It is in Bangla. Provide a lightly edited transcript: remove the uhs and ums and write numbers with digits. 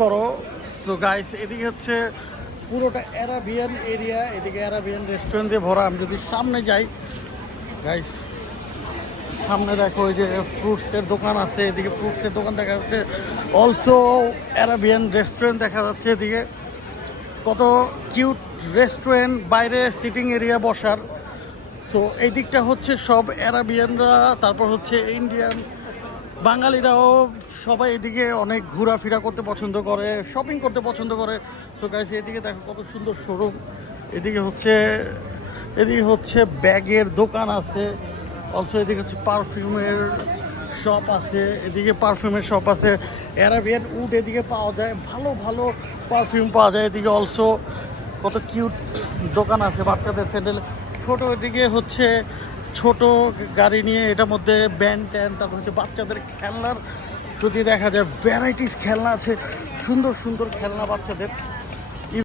করো। সো গাইস, এদিকে হচ্ছে পুরোটা অ্যারাবিয়ান এরিয়া, এদিকে অ্যারাবিয়ান রেস্টুরেন্ট দিয়ে ভরা। আমি যদি সামনে যাই গাইস, সামনে দেখো ওই যে ফ্রুটসের দোকান আছে, এদিকে ফ্রুটসের দোকান দেখা যাচ্ছে, অলসো অ্যারাবিয়ান রেস্টুরেন্ট দেখা যাচ্ছে এদিকে। কত কিউট রেস্টুরেন্ট, বাইরে সিটিং এরিয়া বসার। সো এই দিকটা হচ্ছে সব অ্যারাবিয়ানরা, তারপর হচ্ছে ইন্ডিয়ান, বাঙালিরাও সবাই এদিকে অনেক ঘোরাফেরা করতে পছন্দ করে, শপিং করতে পছন্দ করে। সো গাইস, এদিকে দেখো কত সুন্দর শোরুম। এদিকে হচ্ছে ব্যাগের দোকান আছে, অলসো এদিকে হচ্ছে পারফিউমের শপ আছে, এদিকে পারফিউমের শপ আছে। অ্যারাবিয়ান উড এদিকে পাওয়া যায়, ভালো ভালো পারফিউম পাওয়া যায় এদিকে। অলসো কত কিউট দোকান আছে, বাচ্চাদের স্যান্ডেল ছোট। এদিকে হচ্ছে ছোট গাড়ি নিয়ে, এটার মধ্যে ব্যান্ড ট্যান, তারপর হচ্ছে বাচ্চাদের খেলনার যদি দেখা যায় ভ্যারাইটিস খেলনা আছে, সুন্দর সুন্দর খেলনা বাচ্চাদের।